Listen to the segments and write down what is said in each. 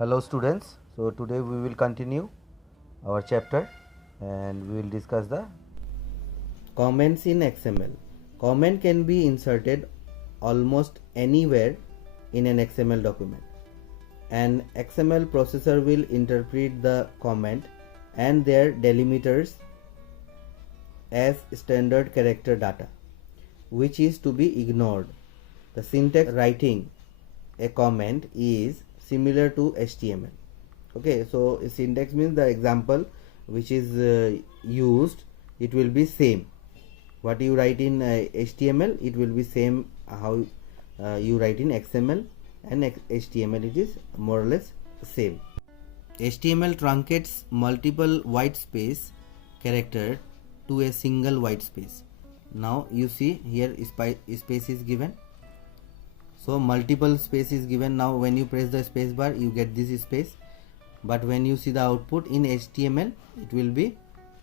Hello students, so today we will continue our chapter and we will discuss the comments in XML. Comment can be inserted almost anywhere in an XML document. An XML processor will interpret the comment and their delimiters as standard character data, which is to be ignored. The syntax writing a comment is similar to HTML. Okay, so syntax means the example which is used, it will be same. What you write in HTML, it will be same how you write in XML, and HTML it is more or less same. HTML truncates multiple white space character to a single white space. Now you see here space is given. So multiple space is given. Now when you press the space bar, you get this space, but when you see the output in HTML, it will be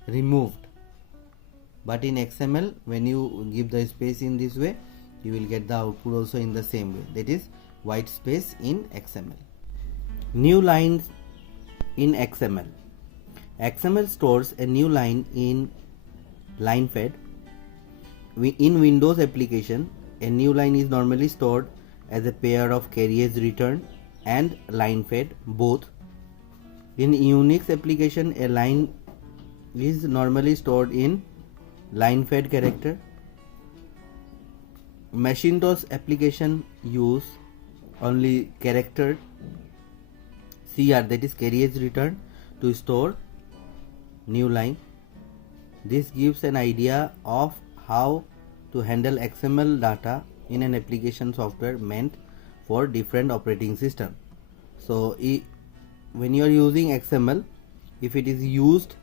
removed, but in XML, when you give the space in this way, you will get the output also in the same way, that is white space in XML. New lines in XML. XML stores a new line in line fed. In Windows application, a new line is normally stored as a pair of carriage return and line fed both. In Unix application, a line is normally stored in line fed character. Macintosh application use only character CR, that is carriage return, to store new line. This gives an idea of how to handle XML data in an application software meant for different operating system. So when you are using XML, if it is used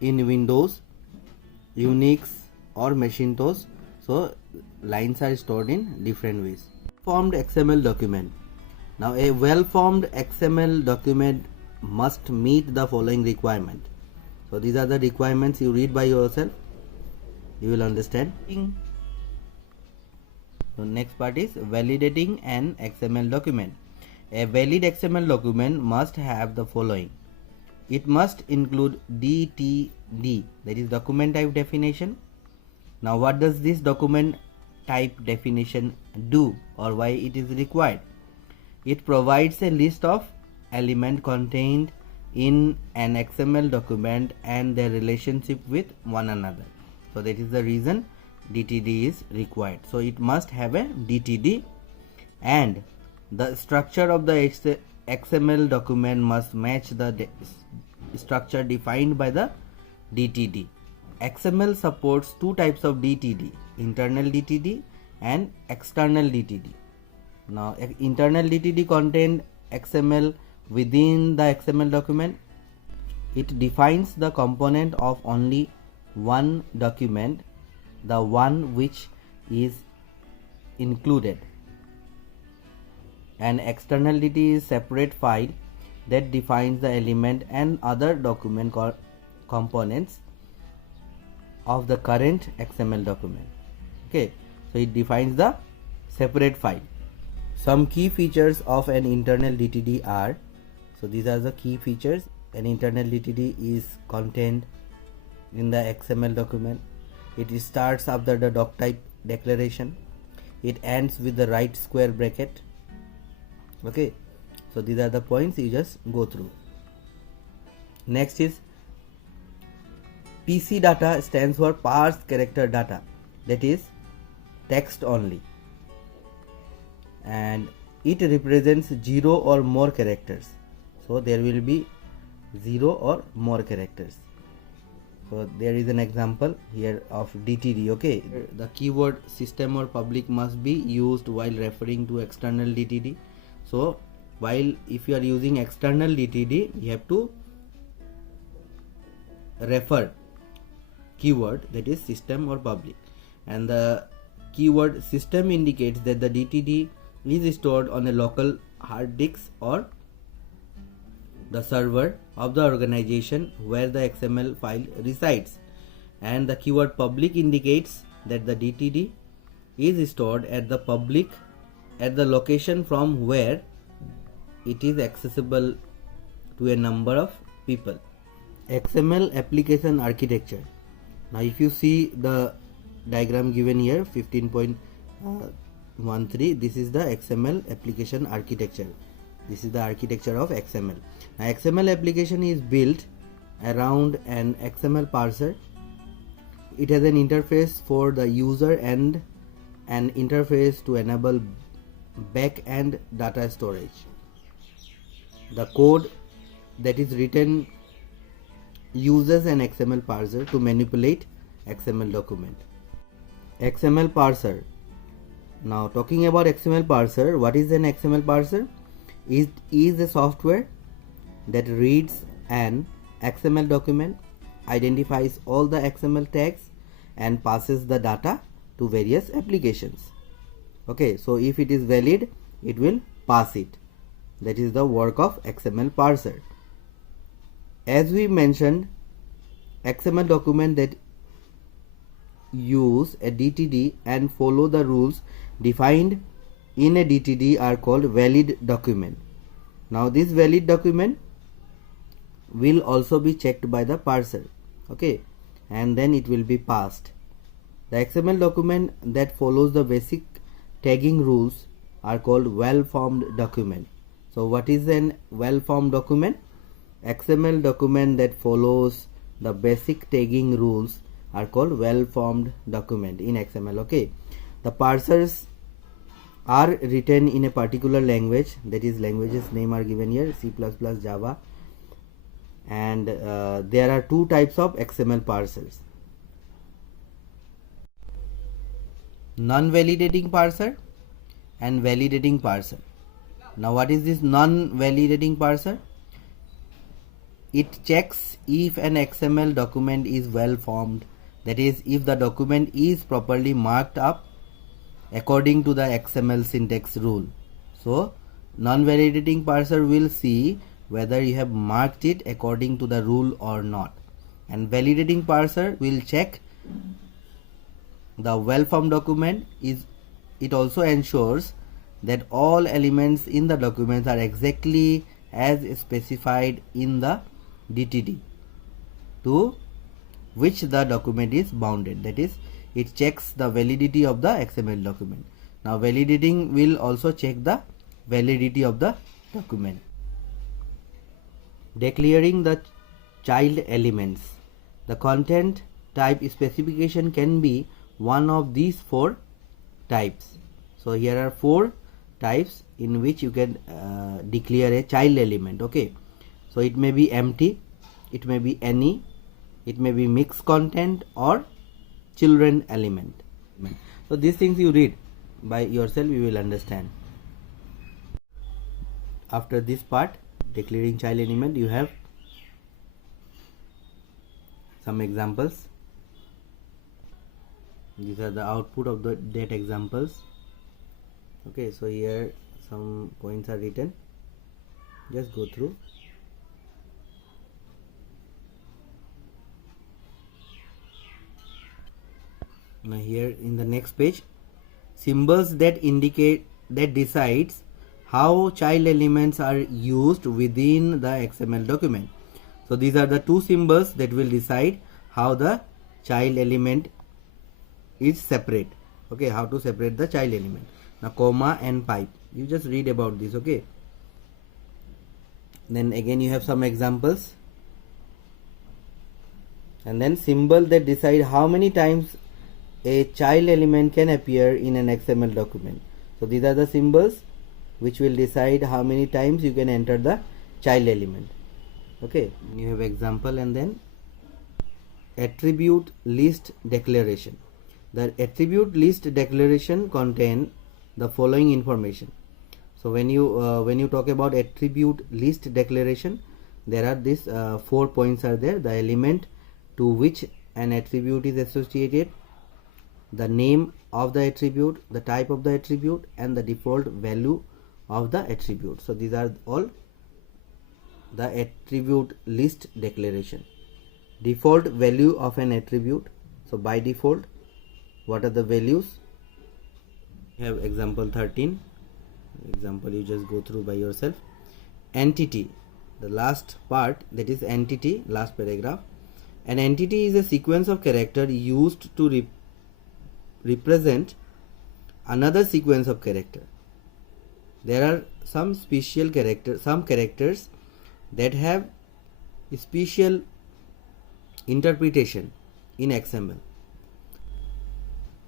in Windows, Unix or Macintosh, so lines are stored in different ways. Formed XML document. Now a well-formed XML document must meet the following requirement. So these are the requirements, you read by yourself, you will understand. So next part is validating an XML document. A valid XML document must have the following. It must include DTD, that is document type definition. Now what does this document type definition do, or why it is required? It provides a list of elements contained in an XML document and their relationship with one another. So that is the reason DTD is required. So it must have a DTD, and the structure of the XML document must match the structure defined by the DTD. XML supports two types of DTD, internal DTD and external DTD. Now internal DTD contains XML within the XML document. It defines the component of only one document, the one which is included. An external DTD is separate file that defines the element and other document components of the current XML document. Okay, so it defines the separate file. Some key features of an internal DTD are, so these are the key features. An internal DTD is contained in the XML document. It starts after the doc type declaration. It ends with the right square bracket. Okay, so these are the points you just go through. Next is PC data, stands for parsed character data, that is text only, and it represents 0 or more characters. So there will be 0 or more characters. So there is an example here of DTD. Okay, the keyword system or public must be used while referring to external DTD. So while if you are using external DTD, you have to refer keyword, that is system or public, and the keyword system indicates that the DTD is stored on a local hard disk or the server of the organization where the XML file resides, and the keyword public indicates that the DTD is stored at the location from where it is accessible to a number of people. XML application architecture. Now if you see the diagram given here, 15.13, this is the XML application architecture. This is the architecture of XML. Now XML application is built around an XML parser. It has an interface for the user and an interface to enable back-end data storage. The code that is written uses an XML parser to manipulate XML document. XML parser. Now talking about XML parser, what is an XML parser? It is a software that reads an XML document, identifies all the XML tags and passes the data to various applications. Okay, so if it is valid, it will pass it. That is the work of XML parser. As we mentioned, XML document that use a DTD and follow the rules defined in a DTD are called valid document. Now this valid document will also be checked by the parser, okay, and then it will be passed. The XML document that follows the basic tagging rules are called well-formed document. So what is an well-formed document? XML document that follows the basic tagging rules are called well-formed document in XML. Okay, the parsers are written in a particular language, that is languages name are given here, C++, Java, and there are two types of XML parsers: non-validating parser and validating parser. Now what is this non-validating parser? It checks if an XML document is well formed, that is, if the document is properly marked up according to the XML syntax rule. So non-validating parser will see whether you have marked it according to the rule or not, and validating parser will check the well-formed document. It also ensures that all elements in the documents are exactly as specified in the DTD to which the document is bounded, that is, it checks the validity of the XML document. Now validating will also check the validity of the document. Declaring the child elements. The content type specification can be one of these four types. So here are four types in which you can declare a child element. Okay, so it may be empty, it may be any, it may be mixed content or children element. So these things you read by yourself, you will understand. After this part, declaring child element, you have some examples. These are the output of that examples. Okay, so here some points are written, just go through. Now here in the next page, symbols that decides how child elements are used within the XML document. So these are the two symbols that will decide how the child element is separate. Okay, how to separate the child element. Now comma and pipe, you just read about this. Okay, then again you have some examples, and then symbol that decide how many times a child element can appear in an XML document. So these are the symbols which will decide how many times you can enter the child element. Okay, you have example, and then attribute list declaration. The attribute list declaration contain the following information. So when you talk about attribute list declaration, there are these 4 points are there: the element to which an attribute is associated, the name of the attribute, the type of the attribute, and the default value of the attribute. So these are all the attribute list declaration. Default value of an attribute. So by default, what are the values? You have example 13. Example you just go through by yourself. entity, the last part, that is entity, last paragraph. An entity is a sequence of character used to represent another sequence of character. There are some special characters, some characters that have special interpretation in XML.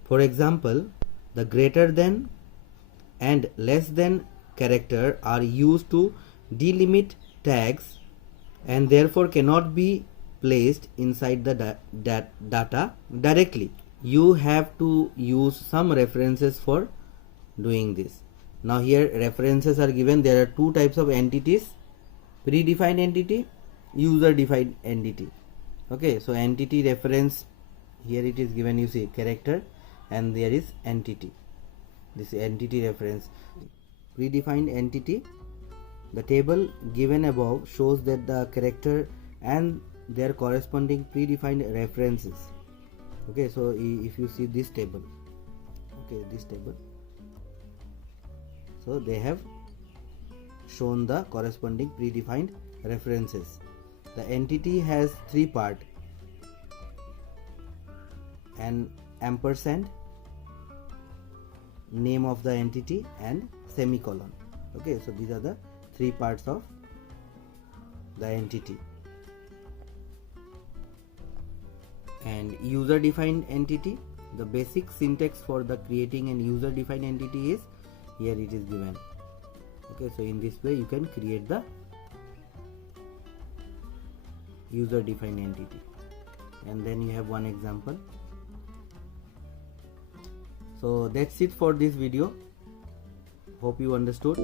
For example, the greater than and less than character are used to delimit tags and therefore cannot be placed inside the data directly. You have to use some references for doing this. Now here references are given. There are two types of entities: predefined entity, user defined entity. Okay, so entity reference, here it is given, you see character, and there is entity. This entity reference. Predefined entity, the table given above shows that the character and their corresponding predefined references. Okay, so if you see this table, okay, this table, so they have shown the corresponding predefined references. The entity has three parts: an ampersand, name of the entity, and semicolon. Okay, so these are the three parts of the entity. And user defined entity, the basic syntax for the creating an user defined entity is here it is given. Okay, so in this way you can create the user defined entity, and then you have one example. So that's it for this video. Hope you understood.